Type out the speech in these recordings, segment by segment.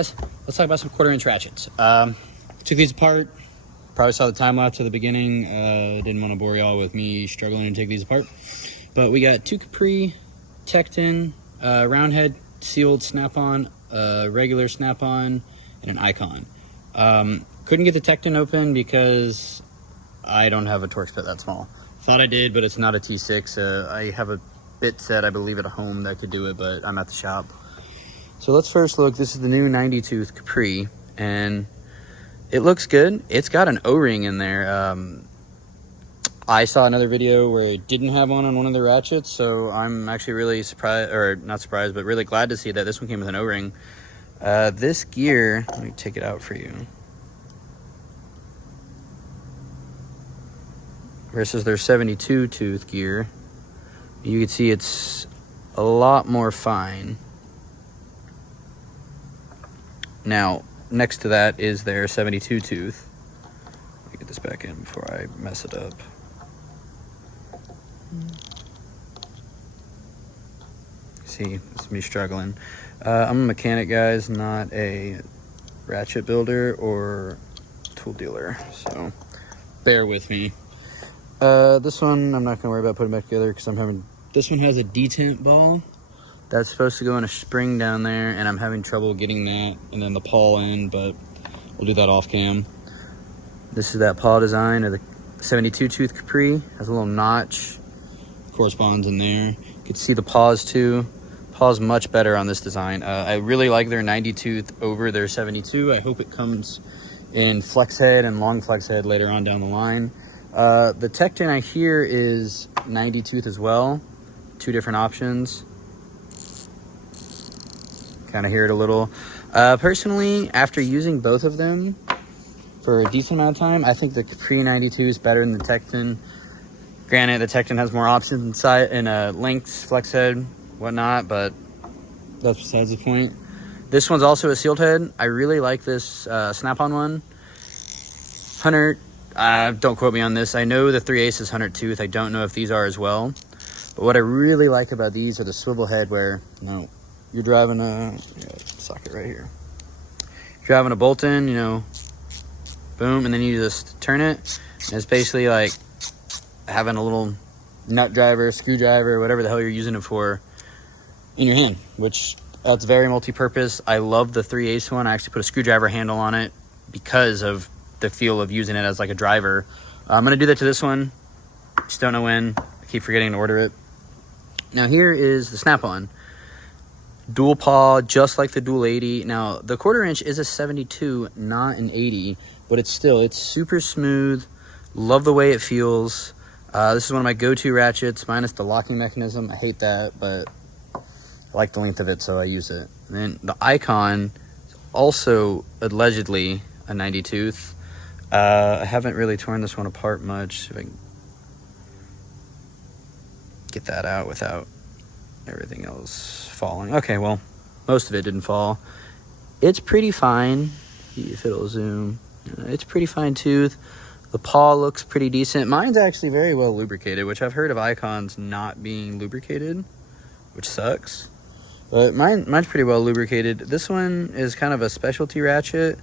guys, let's talk about some 1/4" ratchets. Took these apart. Probably saw the time lapse at the beginning. Didn't want to bore y'all with me struggling to take these apart. But we got 2 Capri, Tecton, round head sealed snap-on, regular snap-on, and an Icon. Couldn't get the Tecton open because I don't have a Torx bit that small. Thought I did, but it's not a T6. I have a bit set, I believe, at home that could do it, but I'm at the shop. So let's first look. This is the new 90 tooth Capri, and it looks good. It's got an O-ring in there. I saw another video where it didn't have one on the ratchets, so I'm actually really surprised, or not surprised, but really glad to see that this one came with an O-ring. This gear, let me take it out for you. Versus their 72 tooth gear, you can see it's a lot more fine. Now, next to that is their 72 tooth. Let me get this back in before I mess it up. See, it's me struggling. I'm a mechanic, guys, not a ratchet builder or tool dealer, so bear with me. This one, I'm not going to worry about putting back together because this one has a detent ball that's supposed to go in a spring down there, and I'm having trouble getting that and then the pawl in, but we'll do that off cam. This is that paw design of the 72 tooth Capri. Has a little notch, corresponds in there. You can see the paws too. Paws much better on this design. I really like their 90 tooth over their 72. I hope it comes in flex head and long flex head later on down the line. The Tecton I hear is 90 tooth as well. 2 different options. Kind of hear it a little. Personally, after using both of them for a decent amount of time, I think the Capri 92 is better than the Tecton. Granted, the Tecton has more options inside in lengths, flex head, whatnot, but that's besides the point. This one's also a sealed head. I really like this snap-on one. 100. Don't quote me on this. I know the 3/8 is 100 tooth. I don't know if these are as well. But what I really like about these are the swivel head, where you're driving a socket right here. You're driving a bolt in, boom, and then you just turn it. And it's basically like having a little nut driver, screwdriver, whatever the hell you're using it for, in your hand, which that's very multi-purpose. I love the 3/8 one. I actually put a screwdriver handle on it because of the feel of using it as like a driver. I'm going to do that to this one. Just don't know when. I keep forgetting to order it. Now here is the snap-on. Dual paw, just like the dual 80. Now the 1/4" is a 72, not an 80, but it's super smooth. Love the way it feels. This is one of my go-to ratchets, minus the locking mechanism. I hate that, but I like the length of it, so I use it. And then the Icon is also allegedly a 90 tooth. I haven't really torn this one apart much. See if I can get that out without everything else falling. Okay, well, most of it didn't fall. It's pretty fine. See if it'll zoom. It's pretty fine tooth. The paw looks pretty decent. Mine's actually very well lubricated, which I've heard of Icons not being lubricated, which sucks. But mine's pretty well lubricated. This one is kind of a specialty ratchet.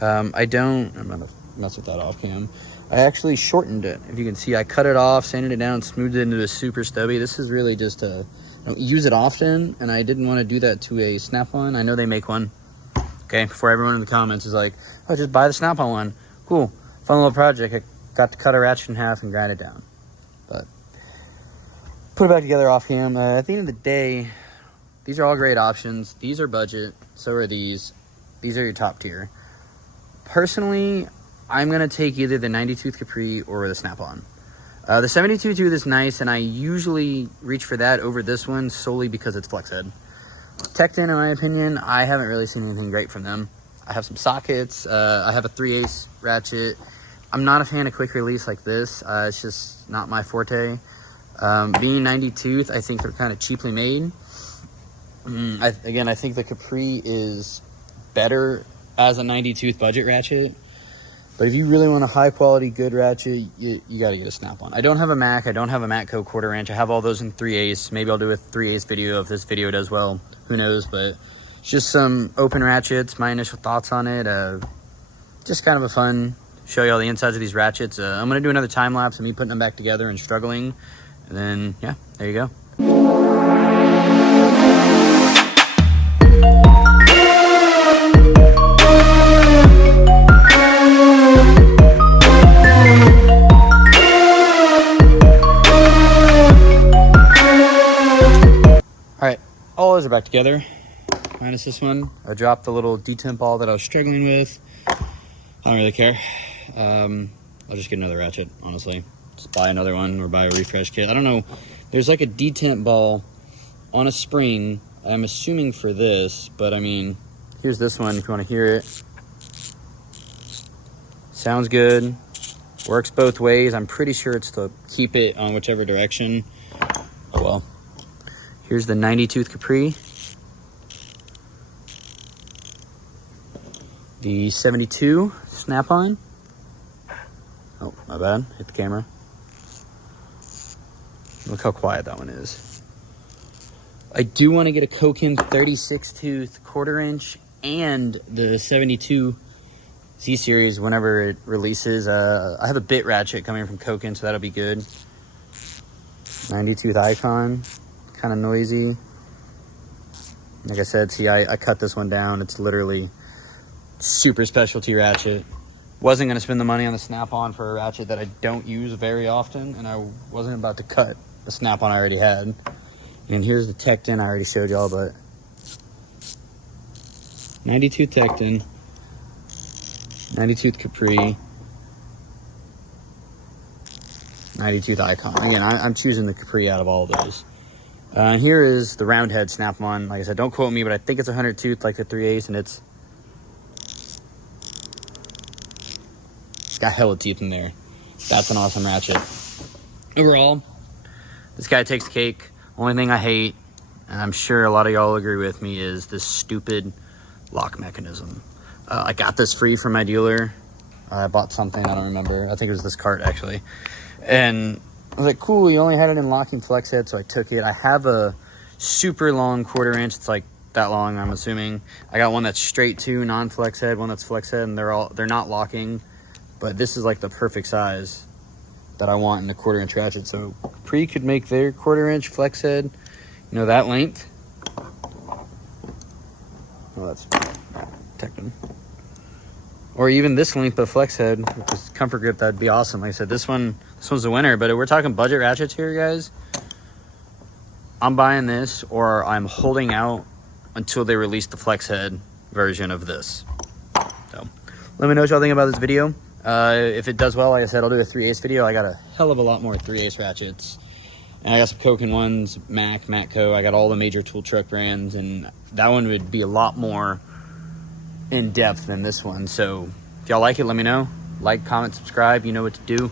I'm gonna mess with that off cam. I actually shortened it. If you can see, I cut it off, sanded it down, smoothed it into a super stubby. This is really just I don't use it often, and I didn't want to do that to a snap-on. I know they make one. Okay, before everyone in the comments is like, oh, just buy the snap-on one. Cool, fun little project. I got to cut a ratchet in half and grind it down. But put it back together off cam. At the end of the day, these are all great options. These are budget, so are these. These are your top tier. Personally, I'm going to take either the 90 tooth Capri or the snap-on. The 72 tooth is nice, and I usually reach for that over this one solely because it's flex head. Tecton, in my opinion, I haven't really seen anything great from them. I have some sockets. I have a 3/8 ratchet. I'm not a fan of quick release like this. It's just not my forte. Being 90 tooth, I think they're kind of cheaply made. I think the Capri is better as a 90 tooth budget ratchet. But if you really want a high quality, good ratchet, you got to get a snap-on. I don't have a Mac. I don't have a Matco 1/4". I have all those in 3/8. Maybe I'll do a 3/8 video if this video does well. Who knows? But just some open ratchets, my initial thoughts on it. Just kind of a fun, show you all the insides of these ratchets. I'm going to do another time lapse of me putting them back together and struggling. And then, yeah, there you go. All right, all those are back together, minus this one. I dropped the little detent ball that I was struggling with. I don't really care. I'll just get another ratchet, honestly. Just buy another one or buy a refresh kit. I don't know. There's like a detent ball on a spring, I'm assuming for this, but I mean, here's this one if you want to hear it. Sounds good. Works both ways. I'm pretty sure it's to keep it on whichever direction. Oh well. Here's the 90 tooth Capri. The 72 snap-on. Oh, my bad. Hit the camera. Look how quiet that one is. I do want to get a Koken 36 tooth 1/4 inch and the 72 Z series whenever it releases. I have a bit ratchet coming from Koken, so that'll be good. 90 tooth icon. Kind of noisy. Like I said, see, I cut this one down. It's literally super specialty ratchet. Wasn't going to spend the money on the snap-on for a ratchet that I don't use very often, and I wasn't about to cut the snap-on I already had. And here's the Tecton I already showed y'all, but 90 tooth Tecton, 90 tooth Capri, 90 tooth icon. Again, I'm choosing the Capri out of all of those. Here is the round head snap-on. Like I said, don't quote me, but I think it's 100 tooth, like the 3/8, and it's got hella teeth in there. That's an awesome ratchet. Overall, this guy takes the cake. Only thing I hate, and I'm sure a lot of y'all will agree with me, is this stupid lock mechanism. I got this free from my dealer. I bought something, I don't remember. I think it was this cart, actually. And I was like, cool, you only had it in locking flex head, so I took it. I have a super long 1/4 inch. It's like that long, I'm assuming. I got one that's straight to non-flex head, one that's flex head, and they're not locking. But this is like the perfect size that I want in the 1/4 inch ratchet. So Capri could make their 1/4 inch flex head, you know, that length. Oh, that's Tecton. Or even this length of flex head with this comfort grip, that'd be awesome. Like I said, this one's the winner. But if we're talking budget ratchets here, guys, I'm buying this, or I'm holding out until they release the flex head version of this. So let me know what y'all think about this video. If it does well, like I said, I'll do a 3/8 video. I got a hell of a lot more 3/8 ratchets. And I got some Koken ones, Matco. I got all the major tool truck brands, and that one would be a lot more in depth than this one. So if y'all like it, let me know. Like, comment, subscribe. You know what to do.